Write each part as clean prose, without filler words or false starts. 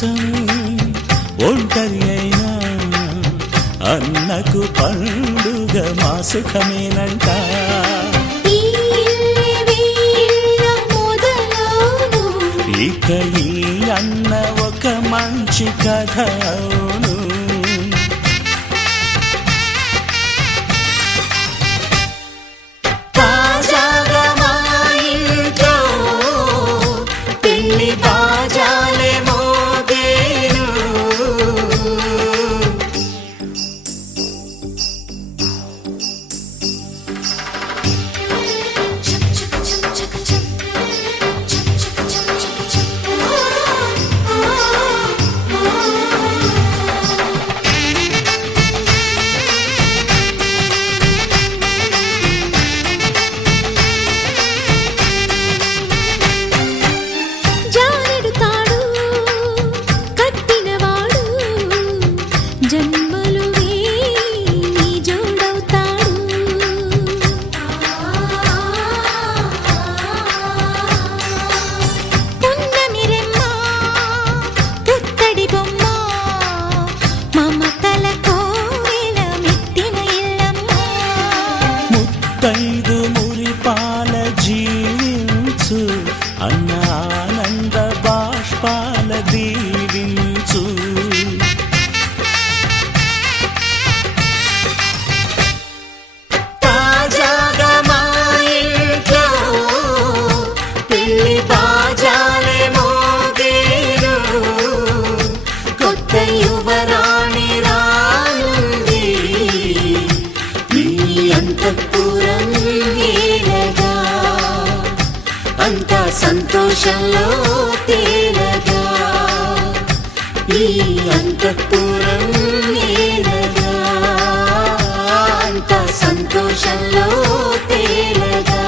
కోసం ఒంటరి అయినా అన్నకు పండుగ మా సుఖమేనంట. ఇక ఈ అన్న ఒక మంచి కథ అవును. తాజాగా మా ఇంట్లో పెళ్లి బాజాలే మోగేను. ముత్తైదు మురిపాల జీవించు అన్న ఆనంద బాష్పాల దీవించు. తాజాగా మా ఇంట్లో పెళ్లి బాజాలే మోగేను. కొత్త యువరాణి రానుంది ఈ అంతఃపురం ఏలగా. అంతా సంతోషంలో తేలగా ఈ అంతఃపురం ఏలగా. అంతా సంతోషంలో తేలగా.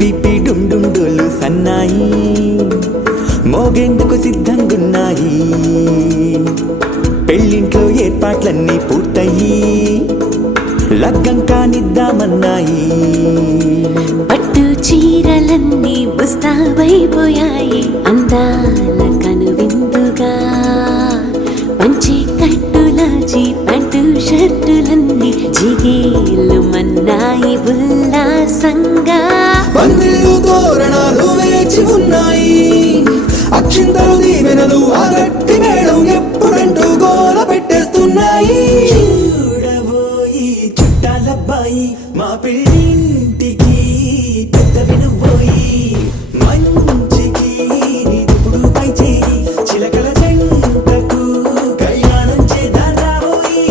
పిపి డుమ్ డుమ్ డోలు సన్నాయి మోగేందుకు సిద్ధంగున్నాయి. పెళ్ళింట్లో ఏర్పాట్లన్నీ పూర్తయి లగ్గం కానిద్దామన్నాయి. పట్టు చీరలన్నీ ముస్తాబైపోయాయి అందాల కనువిందుగా. పంచి కట్టులాచి ప్యాంటు షర్టులన్నీ జిగేలు మన్నాయి ఉల్లాసంగా. పందిళ్ళు తోరణాలు వేచి ఉన్నాయి, అక్షింతలు దీవెనలు ఆ గట్టి మేడం ఎప్పుడంటూ గోల పెట్టేస్తున్నాయి. చూడబోయి చుట్టాలబ్బాయి మా పెళ్ళింటికి పెద్ద వినుబోయి. మంచికి ఇప్పుడు పై చేయి చిలకల జంటకు కళ్యాణం చేద్దాం రాబోయి.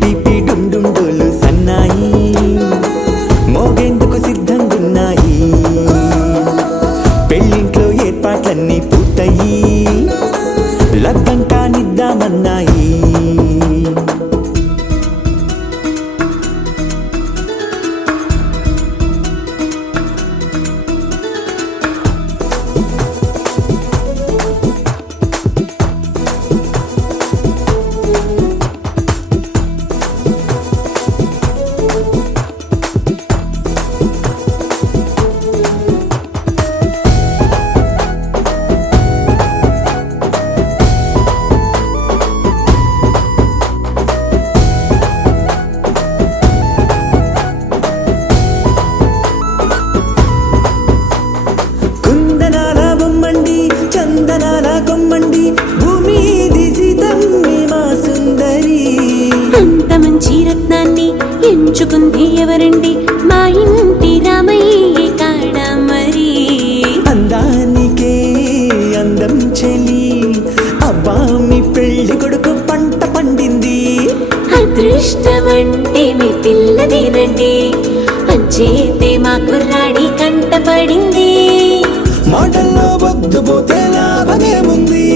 పిపి డుమ్ డుమ్ డోలు సన్నాయి మోగేందుకు సిద్ధంగున్నాయి. పెళ్ళింట్లో ఏర్పాట్లన్నీ పూర్తయి లగ్గం కానిద్దామన్నాయి. ఉంచుకుంది ఎవరండి మా ఇంటి రామయ్య కాడ మరి అందానికే అందం చెలి అబ్బా మీ పెళ్లి కొడుకు పంట పండింది అదృష్టమంటే మీ పిల్లదేనండి అంచేతే మా కుర్రాడి కంట పడింది మాటల్లో వద్దుపోతే లాభమేముంది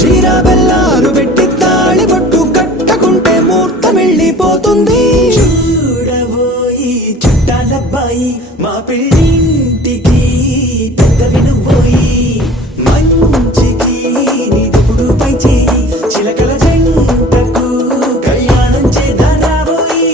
జీరా బెల్లాలు పెట్టి తాళి బొట్టు కట్టకుంటే ముహూర్తం వెళ్ళిపోతుంది చూడబోయి చుట్టాలబ్బాయి మా పెళ్ళింటికి పెద్దవి నువ్వోయి మంచికి నీదుపుడు పై చేయి చిలకల జంటకు కళ్యాణం చేద్దాం రాబోయి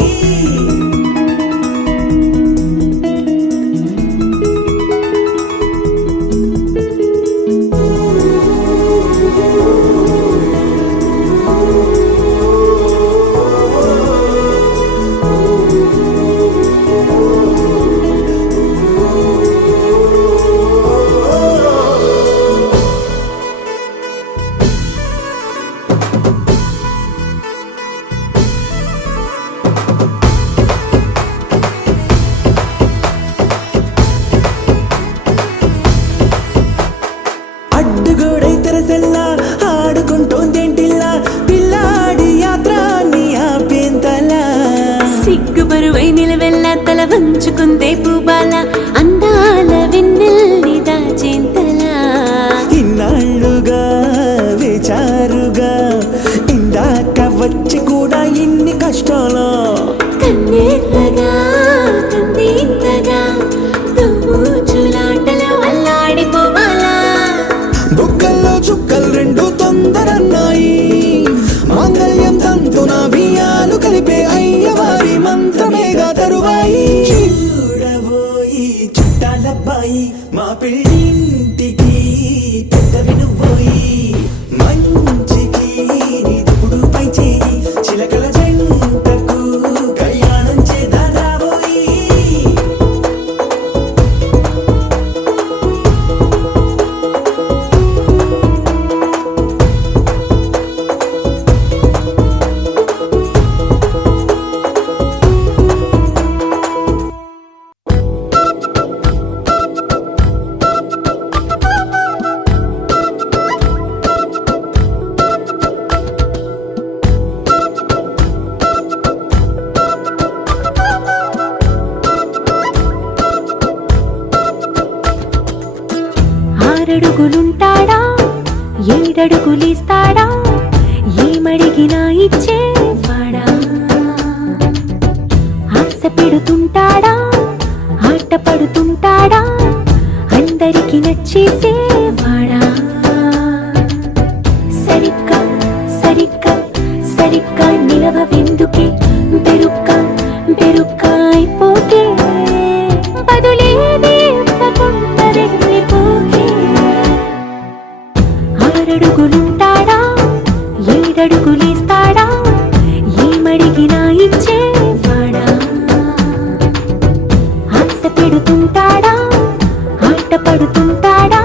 అడ్డుగోడై తెరసెల్లా ఆడుకుంటోందేంటిల్లా పిల్లాడి యాత్ర నీ ఆపేంతలా సిగ్గు బరువై నిలవెల్లా తల వంచుకుందే పూబాల అందాల వెన్నెల్ని దాచేంతలా ఇన్నాళ్ళుగా వేచారుగా ఇందాక వచ్చి కూడా ఇన్ని కష్టాలు కన్నెర్రగా కందింతగా దుమ్ముచులాటలో అల్లాడిపోవాలా బుగ్గల్లో చుక్కలు రెండు తొందరన్నాయి మాంగళ్యం తంతున బియ్యాలు కలిపే అయ్యవారి మంత్రమేగా తరువాయి చూడబోయి చుట్టాలబ్బాయి మా పెళ్ళింటికి పెద్దవి నువ్వోయి మంచికి నీదుపుడు పై చేయి చిలకల జంటకు కళ్యాణం చేద్దాం రాబోయి ఆరడుగులుంటాడా ఏడడుగులిస్తాడా ఏమడిగినా ఇచ్చేవాడా ఆశ పెడుతుంటాడా ఆట పడుతుంటాడా అందరికి నచ్చేసేవాడా సరిగ్గా సరిగ్గా సరిగ్గా నిలవెందుకే బెరుక్క బెరుక్క అయిపోకే బదులేది ఇవ్వకుండా వెళ్ళిపోకే ఆరడుగులుంటాడా ఏడడుగులిస్తాడా ఏమడిగినా ఇచ్చేవాడా ఆశ పెడుతుంటాడా ఆట పడుతుంటాడా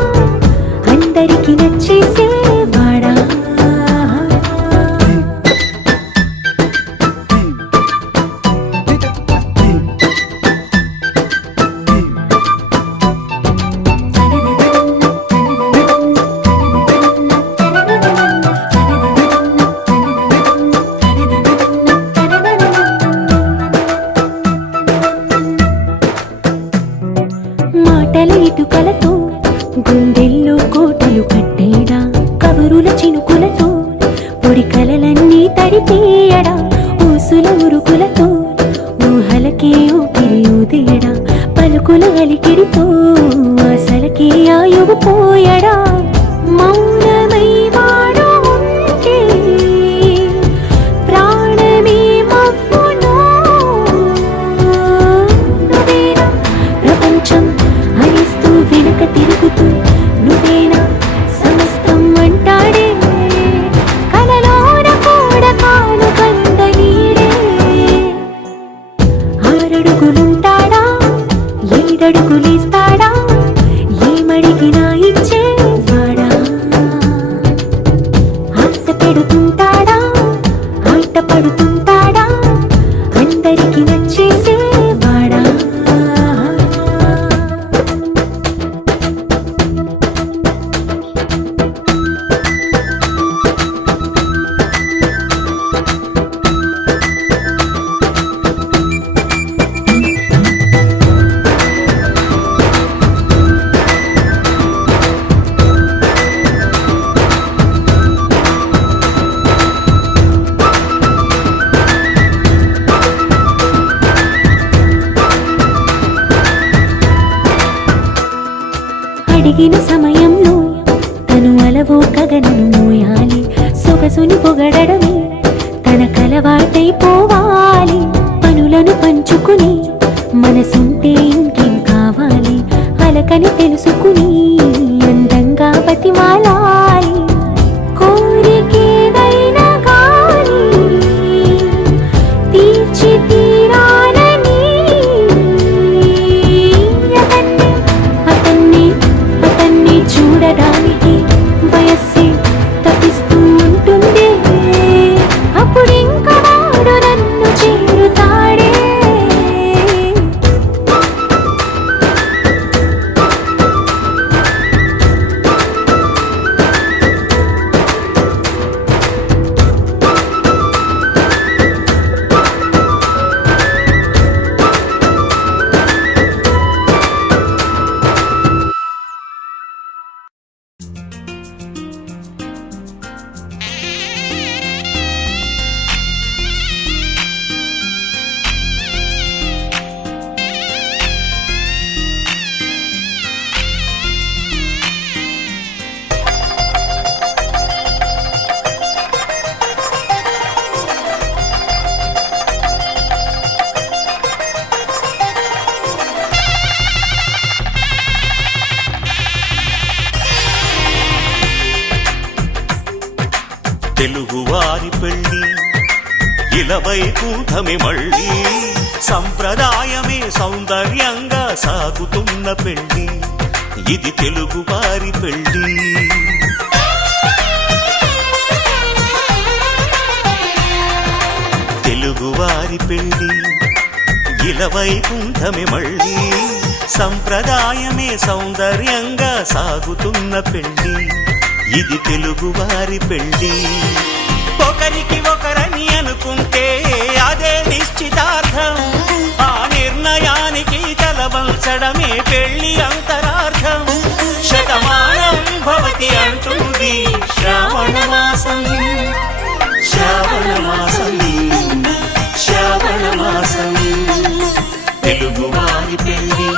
అందరికి నచ్చేసేవాడా మాటల ఇటుకలతో గుండెల్లో కోటలు కట్టేడా కబురుల చినుకులతో పొడి కలలన్నీ తడిపేయడా ఊసుల ఉరుకులతో ఊహలకే ఊపిరి ఊదేయడా పలుకుల అలికిడితో అసలకే ఆయువు పోయడా మౌనమై వాడు ఉంటే ప్రాణమే మవ్వునో నువ్వేనా ప్రపంచం అరిస్తూ వెనుక తిరుగుతూ నువ్వేనా సమస్తం అంటాడే కలలోన కూడా కాను కంద నీడే ఆరడుగులుంటాడా ఏడడుగులిస్తాడా ఏమడిగినా ఇచ్చేవాడా ఆశ పెడుతుంటాడా ఆట పడుతుంటాడా అందరికి నచ్చ తగిన సమయంలో తను అలవో గగనను మోయాలి. సొగసుని పొగడమే తనకలవాటైపోవాలి. పనులను పంచుకుని మనసుంటే ఇంకేం కావాలి. అలకని తెలుసుకుని అందంగా బతిమాలాలి. కోరికేదైనా గాని తీర్చి తీరాలని అతన్ని చూడడానికి వయస్సే తప్పిస్తూ ఉంటుంది. అప్పుడింక వాడు నన్ను చేరుతాడే. తెలుగువారి పెళ్ళి ఇలవైకుంఠమే మళ్ళీ సంప్రదాయమే సౌందర్యంగా సాగుతున్న పెళ్ళి ఇది తెలుగువారి పెళ్ళి. తెలుగువారి పెళ్ళి ఇలవైకుంఠమే మళ్ళీ సంప్రదాయమే సౌందర్యంగా సాగుతున్న పెళ్ళి ఇది తెలుగువారి పెళ్ళి. ఒకరికి ఒకరని అనుకుంటే అదే నిశ్చితార్థం. ఆ నిర్ణయానికి తలవంచడమే పెళ్ళి అంతరార్థం. శతమానం భవతి అంటుంది శ్రావణ మాసం. శ్రావణ మాసం శ్రావణ మాసం తెలుగువారి పెళ్ళి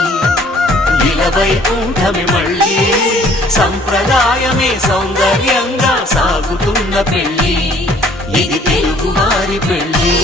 ఇలవైకుంఠమే మళ్ళీ సంప్రదాయమే సౌందర్యంగా సాగుతున్న పెళ్ళి ఇది తెలుగువారి పెళ్ళి.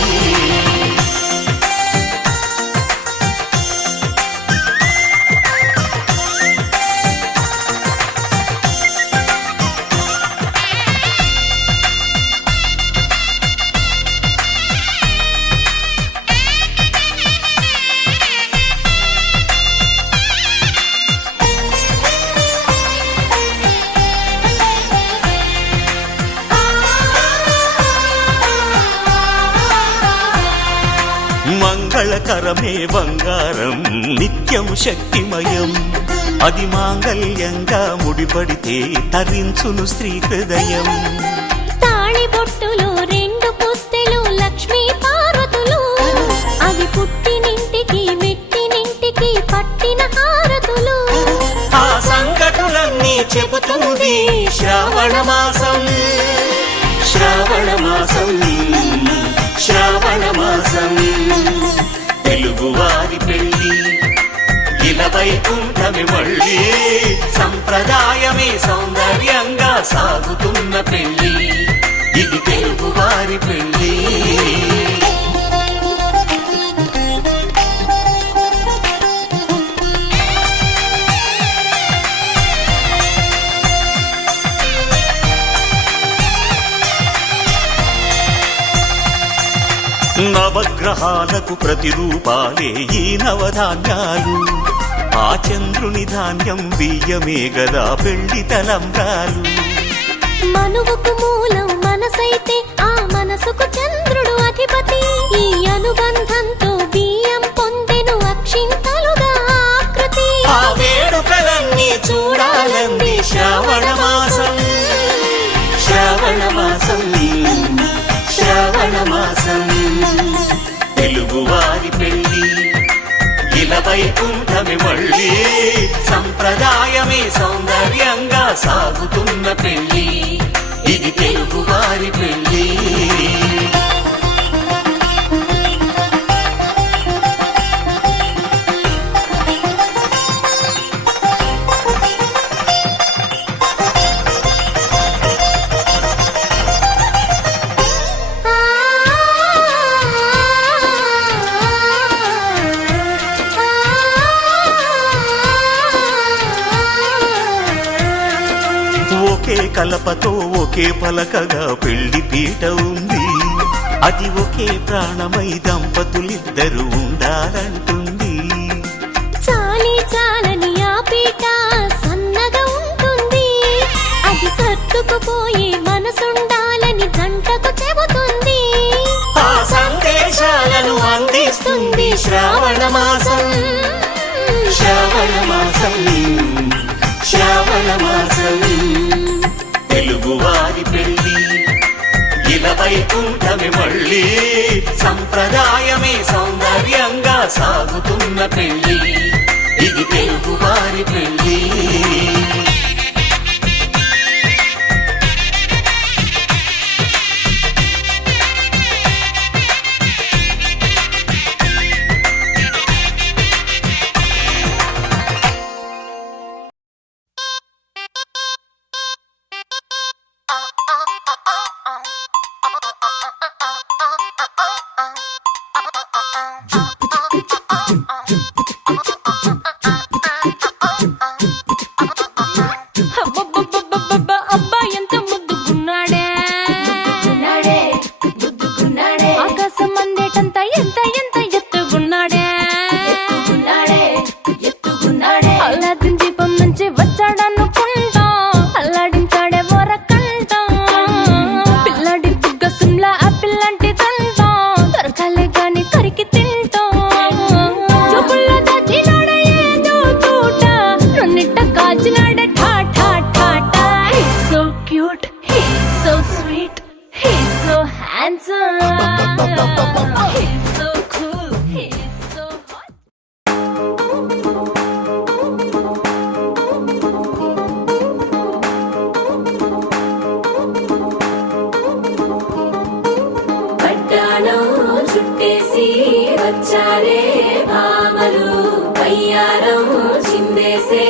మంగళకరమే బంగారం నిత్యం శక్తిమయం. అది మాంగళ్యంగా ముడిపడితే తరించును స్త్రీ హృదయం. తాళి బొట్టులో 2 పుస్తెలు లక్ష్మీ పార్వతులు. అవి పుట్టినింటికి మెట్టినింటికి పట్టిన హారతులు. ఆ సంకటులన్నీ చెబుతుంది శ్రావణ మాసం. శ్రావణ మాసం శ్రావణ మాసం తెలుగువారి పెళ్ళి ఇలవైకుంఠమే మళ్ళీ సంప్రదాయమే సౌందర్యంగా సాగుతున్న పెళ్ళి ఇది తెలుగువారి పెళ్ళి. నవగ్రహాలకు ప్రతిరూపాలే ఈ నవధాన్యాలు. ఆ చంద్రుని ధాన్యం బియ్యమే గదా పెళ్లి తలంబ్రాలు. మనువుకు మూలం మనసైతే ఆ మనసుకు చంద్రుడు అధిపతి. ఈ అనుబంధంతో బియ్యం పొందెను అక్షింతలుగా ఆకృతి. ఆ వేడుకలన్నీ చూడాలంది శ్రావణ మాసం. శ్రావణ మాసం శ్రావణ మాసం తెలుగువారి పెళ్ళి ఇలవైకుంఠమే మళ్ళీ సంప్రదాయమే సౌందర్యంగా సాగుతున్న పెళ్ళి ఇది తెలుగువారి పెళ్ళి. కలపతో ఒకే పలకగా పెళ్లి పీట ఉంది. అది ఒకే ప్రాణమై దంపతులిద్దరూ ఉండాలంటుంది. చాలి చాలని ఆ పీట సన్నగా ఉంటుంది. అది సర్దుకుపోయే మనసుండాలని జంటకు చెబుతుంది. ఆ సందేశాలను అందిస్తుంది శ్రావణ మాసం. శ్రావణ మాసం, శ్రావణ మాసం. తెలుగువారి పెళ్లి ఇలా వైకుంఠమే మళ్ళీ. సంప్రదాయమే సౌందర్యంగా సాగుతున్న పెళ్లి. ఇది తెలుగువారి పెళ్లి. అబ్బబ్బబ్బబ్బబ్బ, అబ్బా ఎంత ముద్దుగున్నాడే. ఆకాశం అందేటంత ఎంత ఎంత ఎత్తుగున్నాడే. అల్లాదిన్ దీపం నుంచి వచ్చాడనుకుంటా, అల్లాడించాడే ఓరకంట. పిల్లాడి బుగ్గ సిమ్లా ఆపిల్ లాంటి తంట, దొరకాలే గాని కరికి తింటా. చూపుల్లో దాచినాడే ఏదో తూట, నన్నిట్ట కాచినాడే ఠా ఠా ఠా ఠా. He's so cute, he's so sweet, he's so handsome, he's so cool, he's so hot. పట్టాణం చుట్టేసి వచ్చారే భామలు, వయ్యారం చిందేసే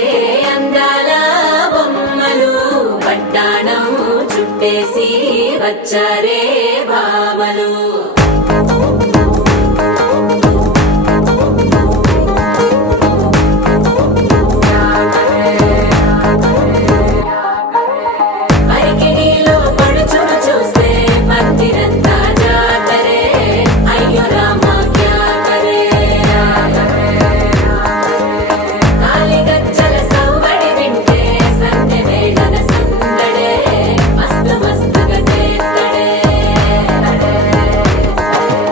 అందాల బొమ్మలు. పట్టాణం చుట్టేసి వచ్చారే భామలు. అరికిణీలో పడుచును చూస్తే పందిరంతా జాతరే. అయ్యో రామా క్యా కరే. కాలిగజ్జల సవ్వడి వింటే సంధ్య వేళన సందడే. మస్తు మస్తుగా చేత్తడే.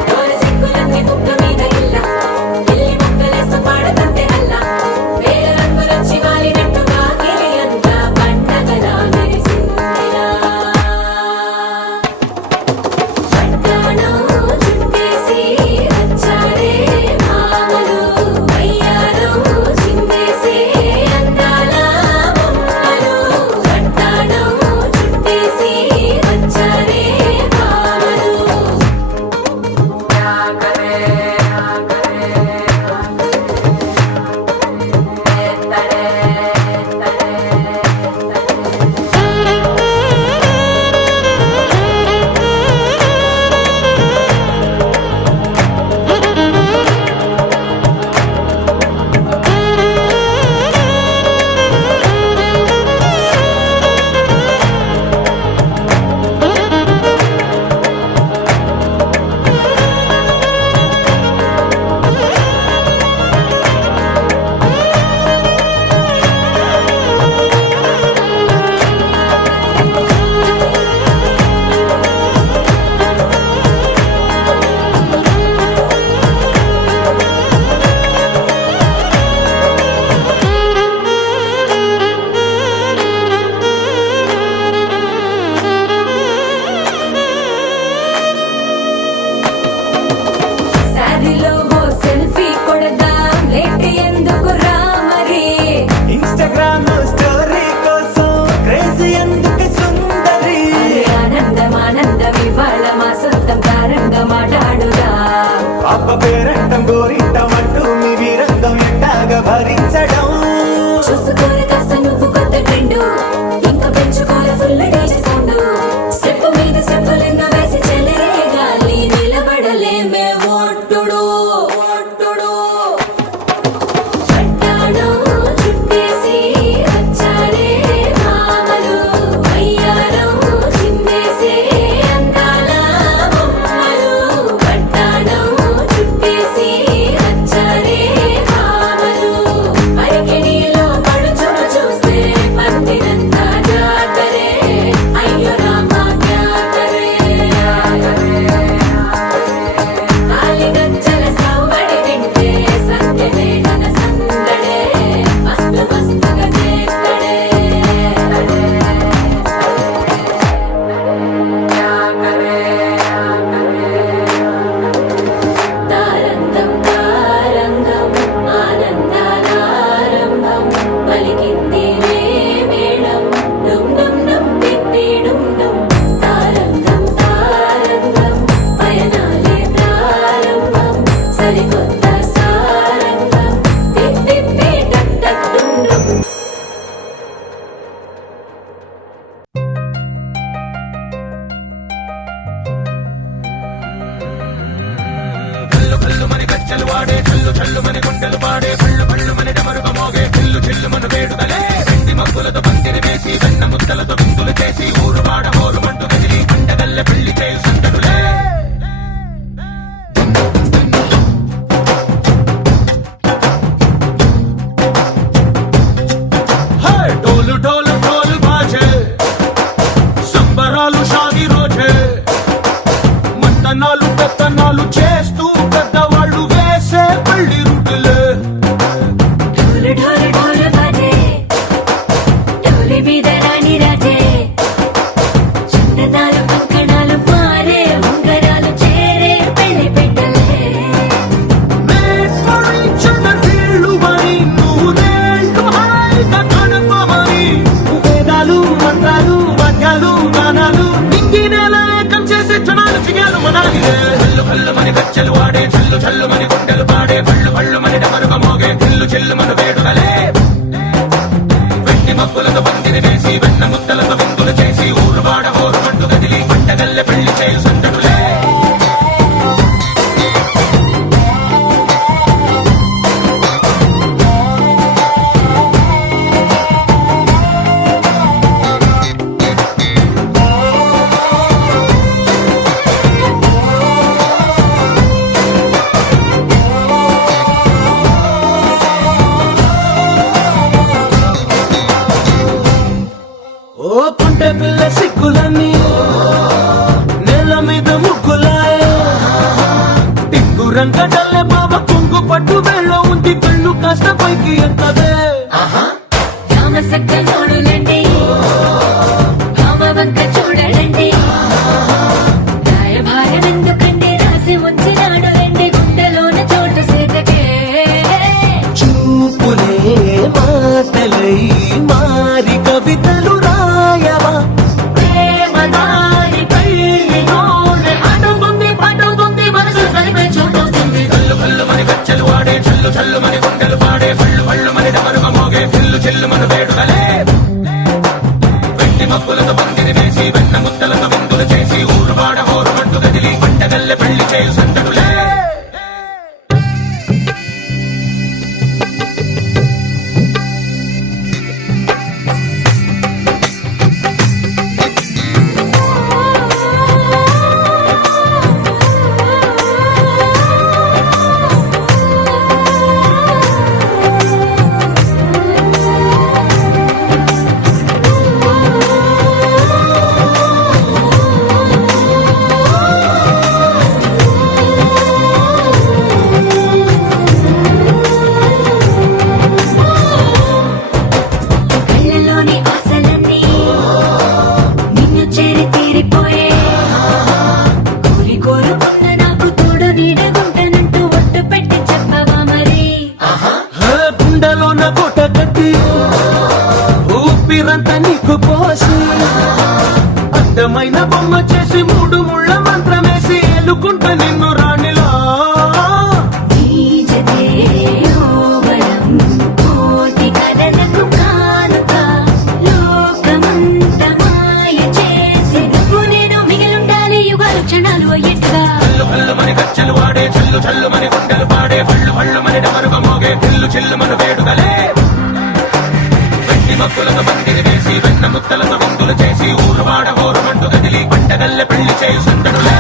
డోలు సిక్కులన్నీ కుక్క మీద ఇల్ల, పిల్లి ముక్కలేస్తూ పాడతంతే అల్ల. వేల రంగులొచ్చి వాలినట్టుగా గిలి అంతా పండగలా మెరిసిందిలా. పట్టాణం చుట్టేసి వచ్చారే భామలు, వయ్యారం చిందేసే అందాల బొమ్మలు. పట్టాణం చుట్టేసి వచ్చారే భామలు. శారీలో ఓ సెల్ఫీ కొడదాం, లేట్ ఎందుకు రా మరి. ఇన్స్టాగ్రామ్ స్టోరీ కోసం క్రేజీ ఎందుకు సుందరి. అరే ఆనందం ఆనందం ఇవాళ మా సొంతం తారంగా మాట్లాడురా. అప్ప పేరంటం గోరింటం అంటూ మీ వీరంగం ఎట్టాగా భరించడం. చూసుకోరు కాస్త నువ్వు కొత్త ట్రెండ్, ఇంకా పెంచుకోరు ఫుల్ డీజే సౌండ్. స్టెప్ మీద స్టెప్పులెన్నో వేసి చెలరే గాలి నిలబడలేమే ఒట్టుడు ఒట్టుడు. పట్టాణం చుట్టేసి వచ్చారే భామలు, వయ్యారం గజ్జలు వాడే చల్లు చల్లు మని గుండెలు పాడే పళ్ళు పళ్ళు మని డమరుగ మోగే చిల్లు చిల్లు మన వేడుదలే వెండి మగ్గులతో పందిరి వేసి వెన్న ముద్దలతో విందులు చేసి ఊరు వాడ హోరు మంటు కదిలి పండగల్లె పెళ్లి చేయు సందడులే డోలు డోలు డోలు బాజే సంబరాలు షాది రోజే మంతనాలు పెత్తనాలు చేస్తూ పెద్దవాళ్ళు వేసే పెళ్లి రుటులే ఢోలు ఢోలు ఢోలు బాజే ఢోలి మీద రాణి రాజే చందనాలు కంకణాలు మారే ఉంగరాలు చేరే పెళ్లి పెట్టలే Made for each other వీళ్ళు మరి నూరేళ్ళు హాయిగా గడపమని వేదాలు మంత్రాలు వాద్యాలు గానాలు ఇంగినేల ఏకం చేసే క్షణాలు చిగాలు మనాలిలే హల్లు హల్లు మని గజ్జలు వాడే చల్లు చల్లు మని గుండెలు పాడే పళ్ళు పళ్ళు మని డమరుగ మోగే చిల్లు చిల్లు మన వేడుదలే వెండి మబ్బులతో పందిరి వేసి వెన్న ముద్దలతో విందులు చేసి ఊరు వాడ హోరు మంటు కదిలి పంటగల్లె పెళ్లి చేయు సందడులే ఓ పుంటె పిల్ల సిక్కులన్నీ నేల మీద ముగ్గులాయ టింగు రంగడల్లె బాబ కొంగు పట్టు వెళ్ళ ఉంది కళ్ళు కాస్త పైకి ఎక్కదే రామ సక్క నోడులండి రామ వంక చూడలండి రాయభారం ఎందుకండి రాసి ఉంచినాడు రండి గుండెలోన చోటు సీతకే చూపులే మాటలై మారి కవితలు రాయవా ప్రేమ దారి పెళ్లిలోనే అడుగుంది పడుతుంది మనసు కలిపే చోటవుతుంది కల్లు కల్లు మని గజ్జలు వాడే చల్లు చల్లు మని గుండెలు పాడే పళ్ళు పళ్ళు మని డమరుగ మోగే చిల్లు చిల్లు మన వేడుదలే వెండి మబ్బులతో పందిరి వేసి వెన్న ముద్దలతో విందులు చేసి ఊరు వాడ హోరు మంటు కదిలి పంటగల్లె పెళ్లి చేయు సందడులే కళ్ళలోని ఆశలన్నీ నిన్ను చేరి తీరిపోయే కోరి కోరుకున్న నాకు తోడు నీడగుంటనంటూ ఒట్టు పెట్టి చెప్పవా మరి గుండెలోన కోట కట్టి ఊపిరంతా నీకు పోసి అందమైన బొమ్మ చేసి మూడు ముళ్ళ మంత్రమేసి ఎలుకుంట నిన్ను రాణిలా నీజదే యోవరం కోటి కథలకు కానుక లోకమంత మాయ చేసి నువ్వు నేను మిగిలుండాలి యుగాలు క్షణాలు అయ్యేట్టుగా హల్లు హల్లు మని గజ్జలు వాడే చల్లు చల్లు మని గుండెలు పాడే పళ్ళు పళ్ళు మని డమరుగ మోగే చిల్లు చిల్లు మన వేడుదలే వెండి మగ్గులతో పందిరి వేసి వెన్న ముద్దలతో విందులు చేసి ఊరు వాడ హోరు మంటు కదిలి పంటగల్లె పెళ్లి చేయు సందడులే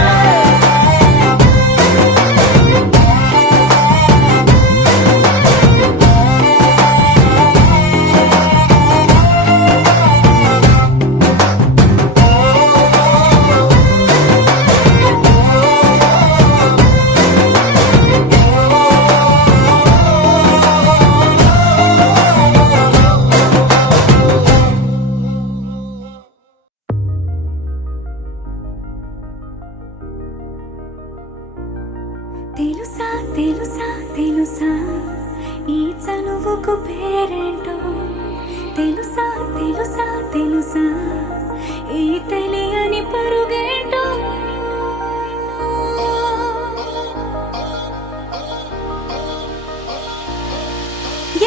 తెలుసా తెలుసా తెలుసా ఈ చనువుకు పేరేంటో తెలుసా తెలుసా తెలుసా ఈ తెలియని పరుగేంటో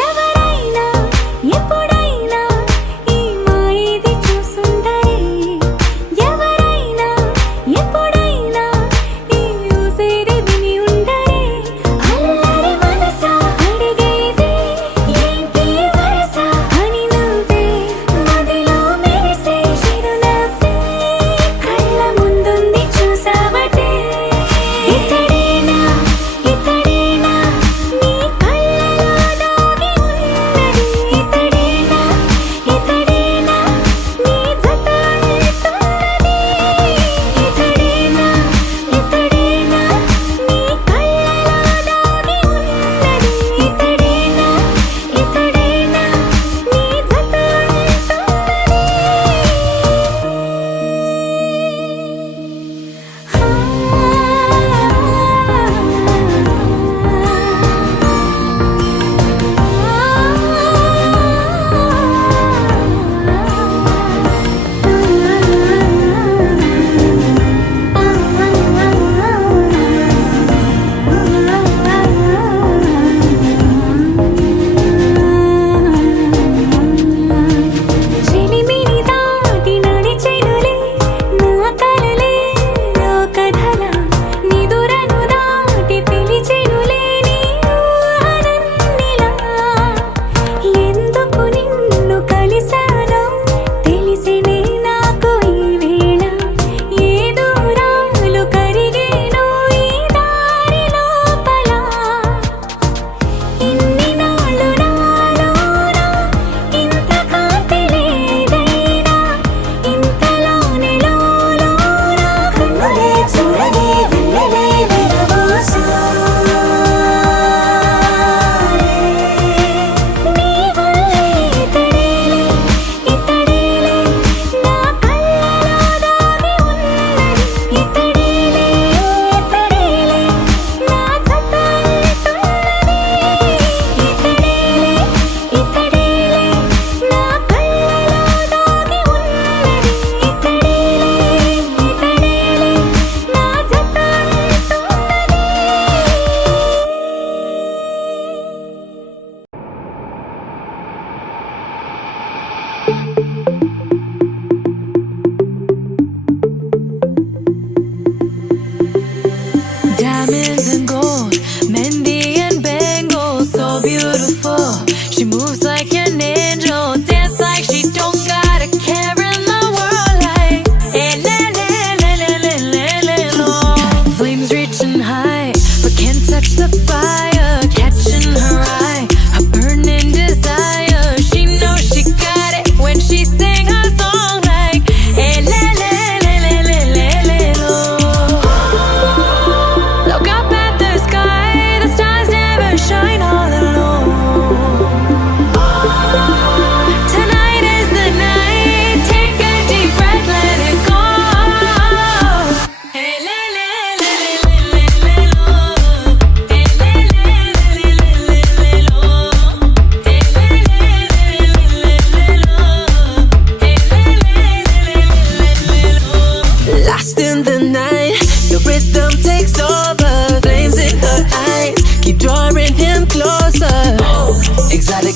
ఎవరైనా ఎప్పుడైనా ఈ మాయది చూసుండరే ఎవరైనా ఎప్పుడైనా ఈ ఊసేది విని ఉండరే అల్ల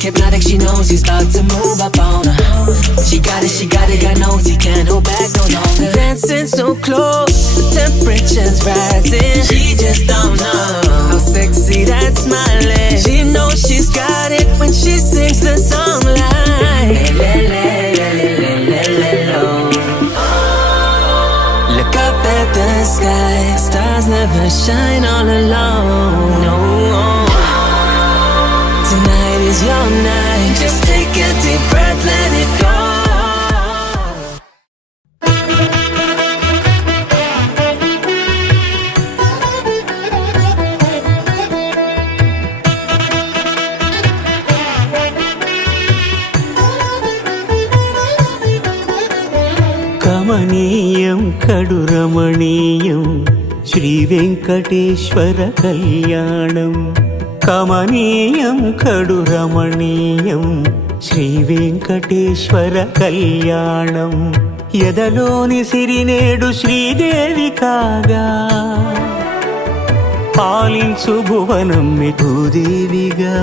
hypnotic, she knows he's about to move up on her. She got it, got nosy, can't hold back no longer. Dancing so close, the temperature's rising. She just don't know how sexy that smile is. She knows she's got it when she sings the song like le, le, le, le, le, le, lo. Look up at the sky, stars never shine all alone. No. Tonight is your night. Just take a deep breath, let it go. కమనీయం కడు రమణీయం శ్రీ వెంకటేశ్వర కళ్యాణం. కమనీయం కడు రమణీయం శ్రీ వెంకటేశ్వర కళ్యాణం. ఎదలోని సిరినేడు శ్రీదేవి కాగా పాలించు భువనం భూదేవిగా.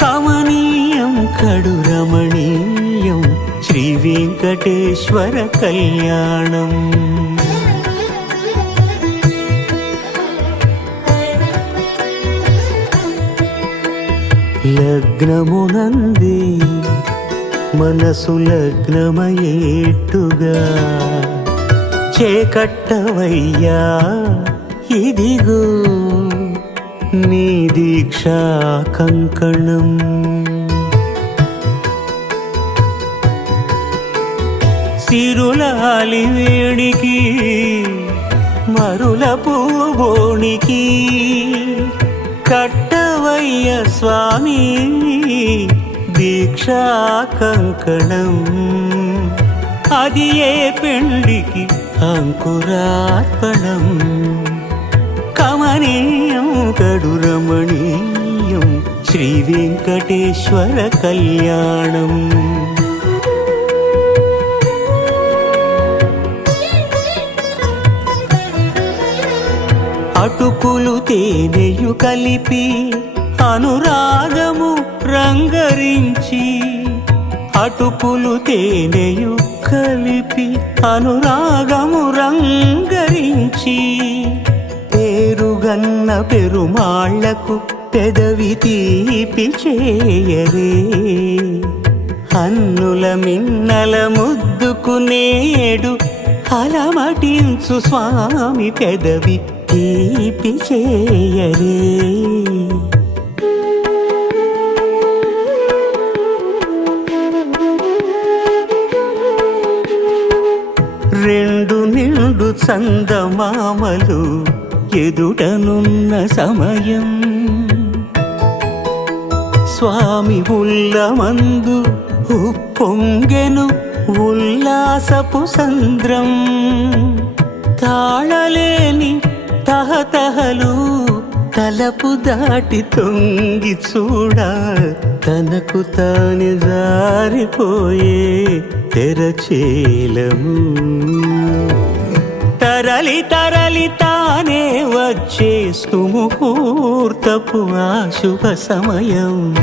కమనీయం కడు రమణీయం శ్రీ వెంకటేశ్వర కళ్యాణం. లగ్నమునంది మనసు లగ్నమయేట్టుగా చేకట్టవయ్యా ఇదిగో నీ దీక్షా కంకణం. సిరులాలి వేడికి మరుల పూబోనికి కట్టవయ్య స్వామి దీక్షా కంకణం. అది ఏ పెండికి అంకురార్పణం. కమనీయం కడు రమణీయం శ్రీ వెంకటేశ్వర కళ్యాణం. అటుకులు తేనెయు కలిపి అనురాగము రంగరించి. అటుకులు తేనెయు కలిపి అనురాగము రంగరించి. పేరుగన్న పెరుమాళ్లకు పెదవి తీపి చేయరే. అన్నుల మిన్నల ముద్దుకు నేడు అలమటించు స్వామి పెదవి తీపి చేయరే. రెండు నిండు చందమామలు ఎదుటనున్న సమయం. స్వామి ఉల్లమందు ఉప్పొంగెను ఉల్లాసపు సంద్రం. తాళలేని తహతహలు తలపు దాటి తొంగి చూడ తనకు తాను జారిపోయే తెరచేలము. తరలి తరలి తానే వచ్చే సుముహూర్తపు ఆ శుభ సమయం.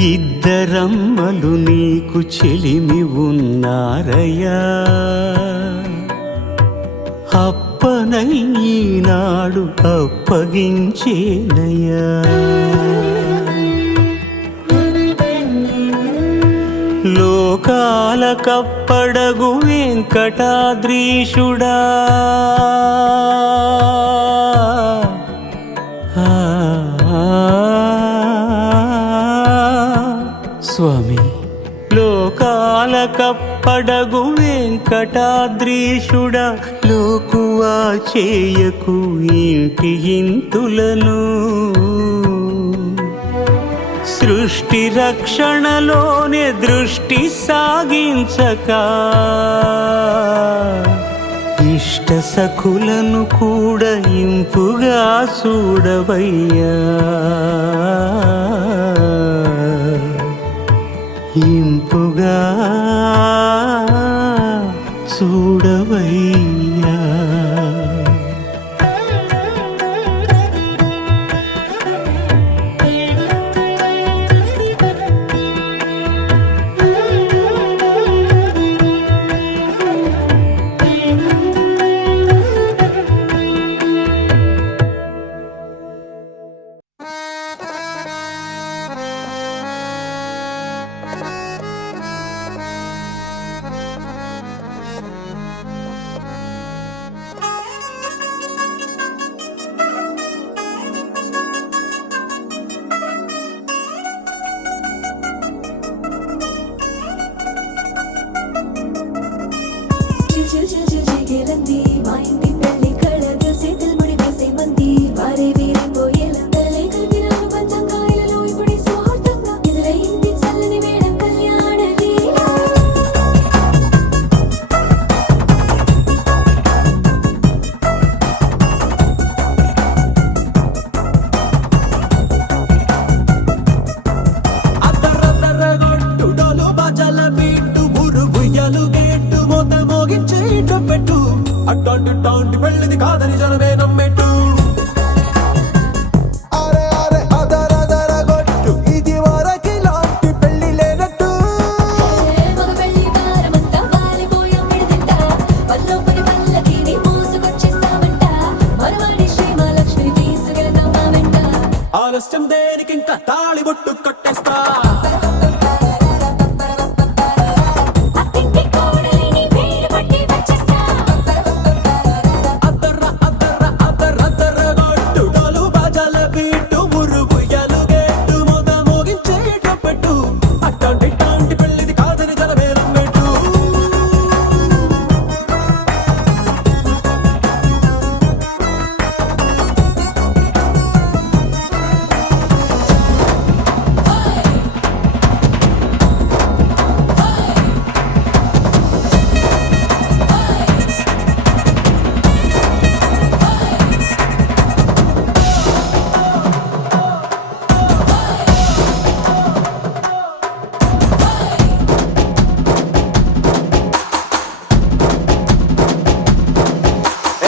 ఇద్దరమ్మలు నీకు చెలిమి ఉన్నారయ్యా. అప్పనయ్యనాడు అప్పగించేనయ్యా. లోకాల కప్పడగు వెంకటాద్రీషుడా. స్వామి లోకాల కప్పడగు వెంకటాద్రీషుడా. లోకువా చేయకు ఇంటి ఇంతులను. సృష్టి రక్షణలోనే దృష్టి సాగించక ఇష్ట సఖులను కూడా ఇంపుగా చూడవయ్యా, ఇంపుగా చూడవయ్యా. చిగిలంది మా ఇంటి పెళ్లి కళగా చేతులు ముడి వేసే మంది వారే వీరి పోయేలా తలే కలిపిన పంచంగాయలలో ఇప్పుడు స్వార్థంగా ఎదురైంది చల్లని మేడం కళ్యాణ లీల. అద్దరద్దరగొట్టు డోలు బాజాల బీటు ఊరు ఉయ్యాలు గేట్టు మోత మోగించే పెట్టు అట్టాంటి టాంటి పెళ్ళిది కాదని జనమే నమ్మెట్టు. అరే అరే అదరదరగొట్టు ఇది వరకి లాంటి పెళ్లి లేనట్టు. మగ పెళ్లి వారమంతా వాలిపోయాం విడిదింట పల్లోపడి పల్లకిని మోసుకొచ్చేస్తామంట మరవాడి శ్రీమహాలక్ష్మిని తీసుకెళ్తాం మా వెంట. ఆలస్యం దేనికింక తాళి బొట్టు కట్టేస్తా. అత్తింటి కోడలిని వేలు పట్టి వచ్చేస్తా. అద్దర్ర అద్దర్ర అద్దరద్దరగొట్టు డోలు బాజాల బీటు ఊరు ఉయ్యాలు గేట్టు మోత మోగించే పెట్టు అట్టాంటి టాంటి పెళ్ళిది కాదని జనమే నమ్మెట్టు.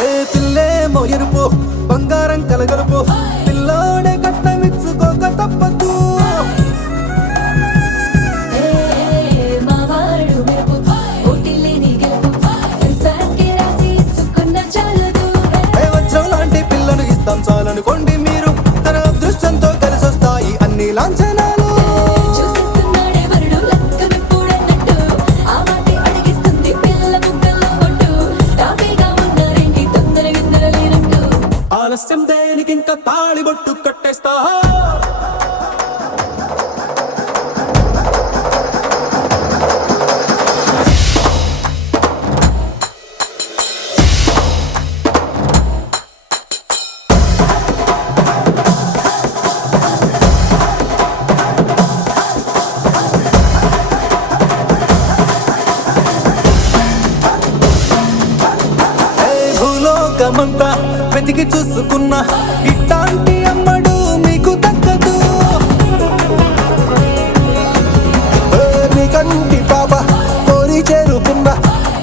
ఏ పిల్లేమో ఎరుపు బంగారం కలగలుపు పిల్లోడే కట్టమిచ్చుకోక తప్పదు. మా వాడు మెరుపు ఓటిల్లేని గెలుపు ఇన్స్టాకి రాసి ఇచ్చుకున్న చాలదు. ఏ వజ్రం లాంటి పిల్లను ఇస్తాం చాలనుకోండి మీరు, తన అదృష్టంతో కలిసొస్తాయి అన్ని లాంఛనాలు. చూసిస్తున్నాడే వరుడు లక్కమెప్పుడన్నట్టు ఆ మాటే అడిగిస్తుంది పిల్ల బుగ్గల్లో కొట్టు. టాపీగా ఉన్నారేంటి తొందర గిందర లేనట్టు. ఆలస్యం దేనికింక తాళి బొట్టు కట్టేస్తా. భూలోకమంతా వెతికి చూసుకున్నా ఇట్లాంటి అమ్మడు మీకు దక్కదు. నీ కంటి పాప కోరి చేరుకున్న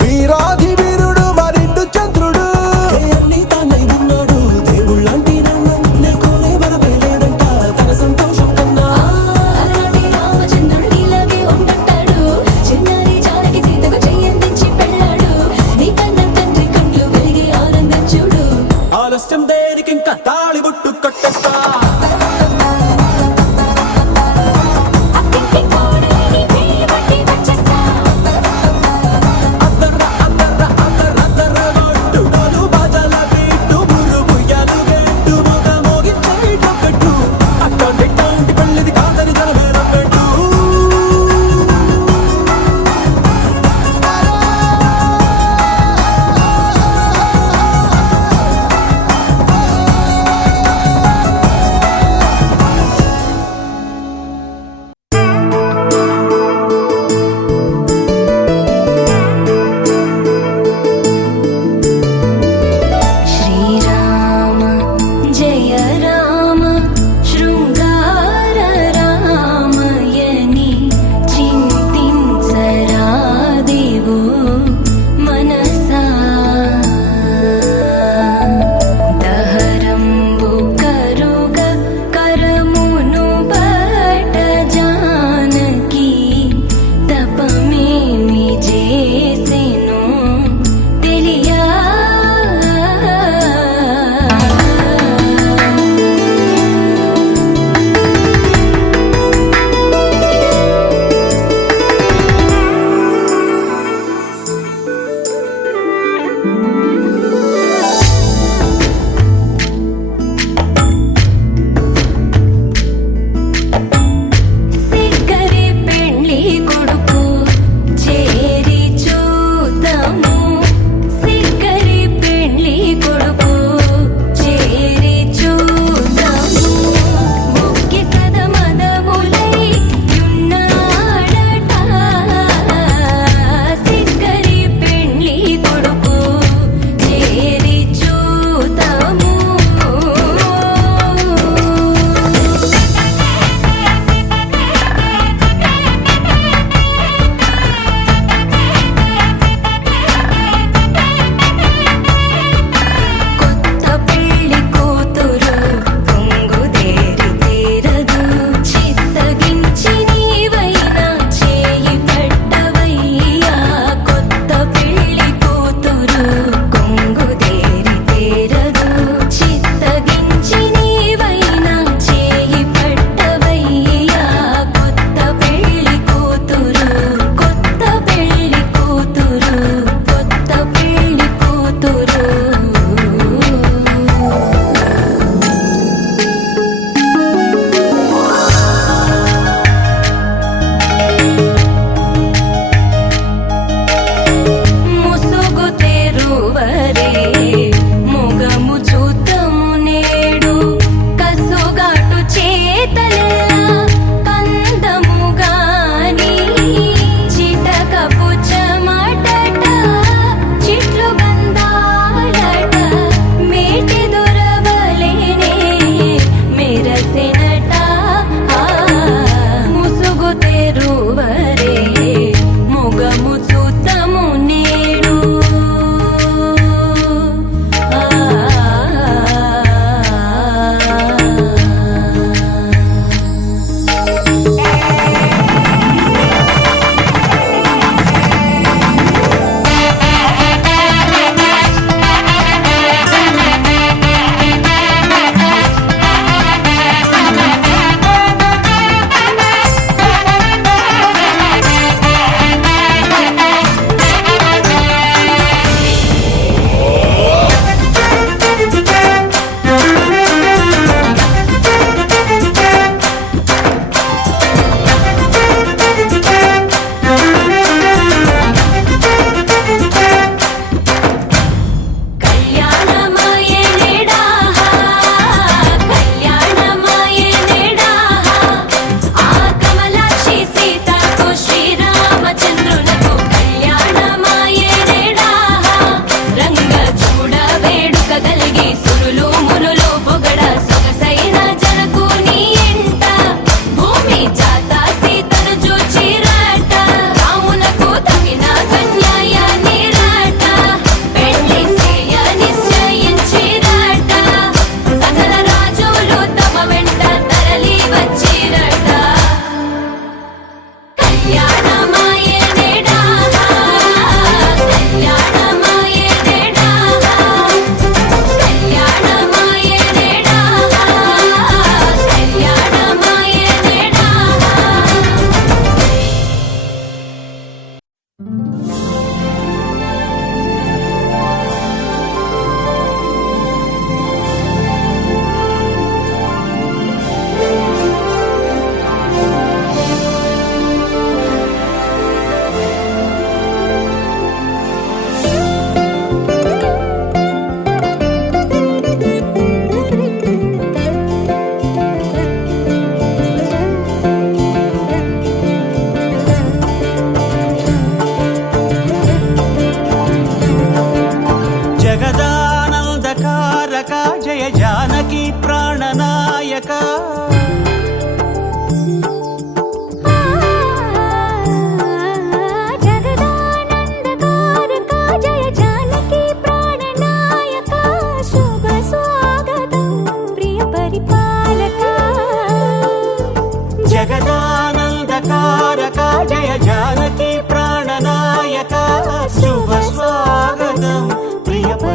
వీరాధి వీరుడు మరిండు చంద్రుడు. అన్ని తానై ఉన్నాడు దేవుళ్ళంటి నన్ను కోరే వరమే లేదంట తన సంతోషం కన్నా. అలాంటి రామచంద్రుడు నీలాగే ఉండంటాడు. చిన్నారి జానకి సీతకు చెయ్యందించి పెళ్ళాడు. నీ కన్న తండ్రి కండ్లు వెలిగి ఆనందం చూడు. ఆలస్యం దేనికింక తాళి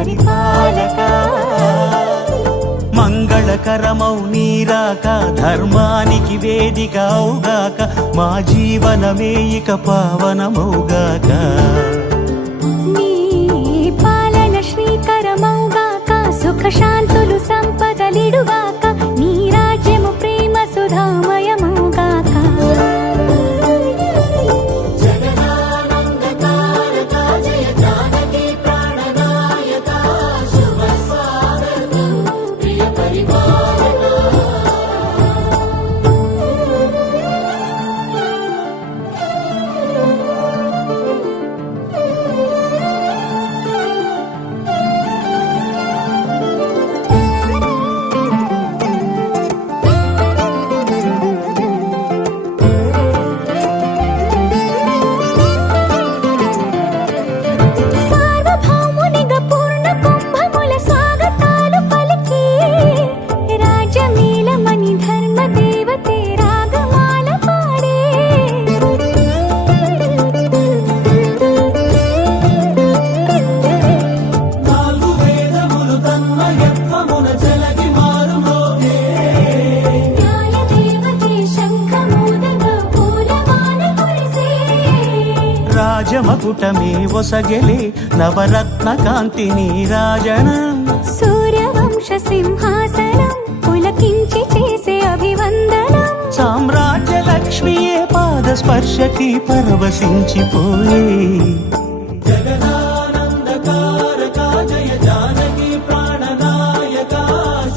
పరిపాలక మంగళకరమౌ నీరాక ధర్మానికి వేదిక అవుగాక మా జీవనమే ఇక పావనమౌగాక నీ పాలన శ్రీకరమౌగాక సుఖ శాంతులు సంపదలిడుగాక నీ రాజ్యము ప్రేమ సుధామయమౌగాక సార్వభౌమునిగా పూర్ణ కుంభముల స్వాగతాలు పలికి రాజమేళమణి ధర్మ దేవతే రాగమాల పాడే నాలుగు వేదములు తన్మయత్వమున చెలగి మారుమోగే న్యాయ దేవతే శంఖమూదగా పూలవాన కురిసే రాజమకుటమే ఒసగెలే నవరత్న కాంతి నీరాజనం సూర్యవంశ సింహాసనం పులకించి చేసే అభివందనం సామ్రాజ్య లక్ష్మియే పాద స్పర్శకి పరవశించిపోయే జగదానందకారక జయ జానకి ప్రాణనాయక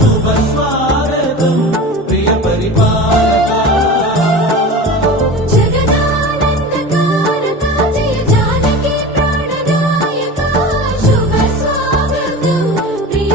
శుభ స్వాగతం ప్రియ పరిపాలక జగదానందకారక జయ జానకి ప్రాణనాయక శుభ స్వాగతం ప్రియ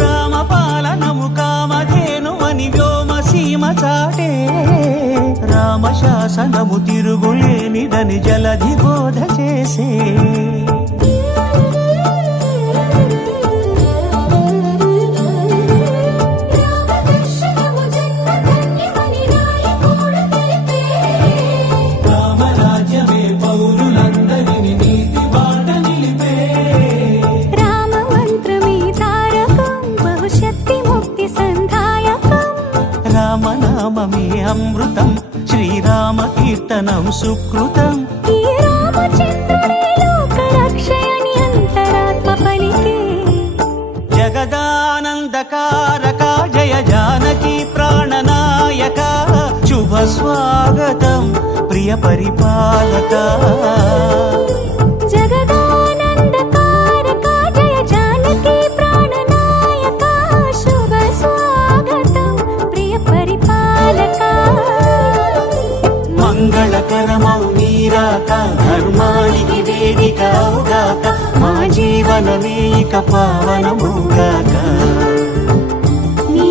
రామపాలనము కామధేను అని వ్యోమసీమ చాటే రామశాసనము తిరుగులేనిదని జలధి బోధ చేసే రామదర్శనము జన్మధన్యమని రాయకూడ తెలిపే రామరాజ్యమే పౌరులందరిని నీతి బాట నిలిపే రామ మంత్రమే తారకం బహుశక్తి ముక్తి సంధాయకం రామనామమే అమృతం శ్రీరామ కీర్తనం సుకృతం ఈ రామచంద్రుడే లోక రక్షయని అంతరాత్మ పలికే జగదానందకారక జయ జానకి ప్రాణనాయక శుభ స్వాగతం ప్రియ పరిపాలక జగదానందకారక జయ జానకి ప్రాణనాయక శుభ స్వాగతం ప్రియ పరిపాలక మంగళకరమౌ నీరాక ధర్మానికి వేదిక అవుగాక మా జీవనమే ఇక పావనముగాక నీ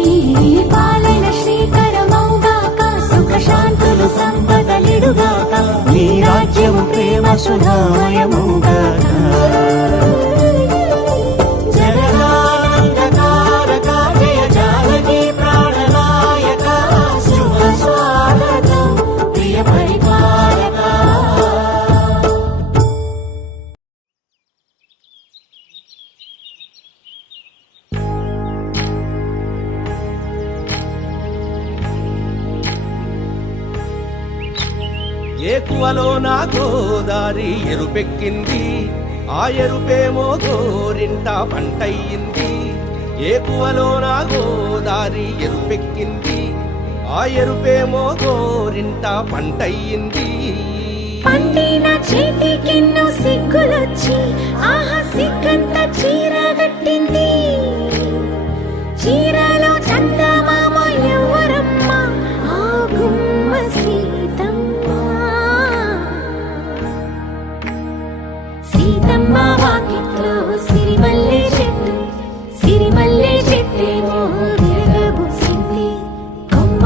పాలన శ్రీకరమౌగాక సుఖ శాంతులు సంపదలిడుగాక నీ రాజ్యము ప్రేమ సుధామయముగాక జగదానందకారక జయ జానకి ప్రాణనాయక శుభ స్వాగతం ప్రియ పరిపాలక ఏకువలో నా గోదారి ఎరుపెక్కింది ఆ ఎరుపేమో గోరింట పంటయ్యింది ఏకువలో నా గోదారి ఎరుపెక్కింది ఆ ఎరుపేమో గోరింట పంటయ్యింది పండిన చేతికెన్నో సిగ్గులొచ్చి ఆహా సిగ్గంత చీర కట్టింది చీరలో చందమామ ఎవరమ్మ ఆ గుమ్మ సీతమ్మ సీతమ్మ వాకిట్లో సిరిమల్లె చెట్టేమో తిరగబూసింది కొమ్మ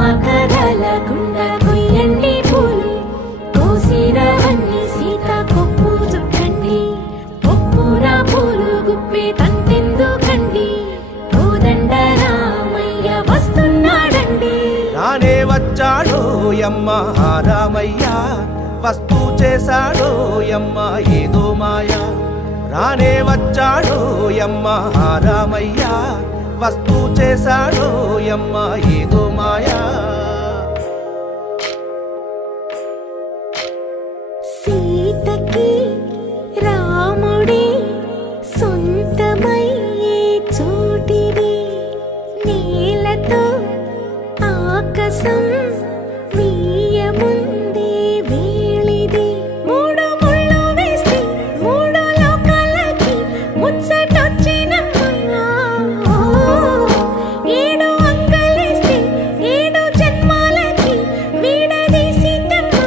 వస్తూ చేశాడో యమ్మ ఏదో మాయా రానే వచ్చాడో యమ్మ రామయ్య వస్తూ చేశాడో యమ్మ ఏదో మాయా సీతకి రాముడే సొంతమయ్యే చోటిది నేలతో ఆకాశం వీయముందే వేళిది మూడు ముళ్ళు వేస్తే మూడు లోకాలకి ముచ్చటొచ్చినమ్మా ఏడు అంగలేస్తే ఏడు జన్మాలకి వీడదీసిద్దమ్మా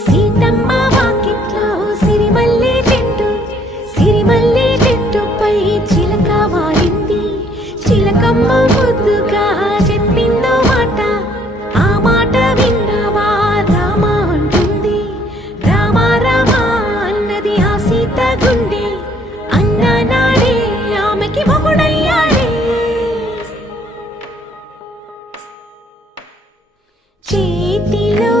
సీతమ్మ వాకిట్లో సిరిమల్లె చెట్టుపై చిలక వాలింది చిలకమ్మ ముద్దుగా చెప్పిందో మాట ఆ మాట విన్నవా రామ అంటుంది రామ రామ అన్నది ఆ సీత గుండె అన్న నాడే ఆమెకి మొగుడయ్యాడే చేతిలో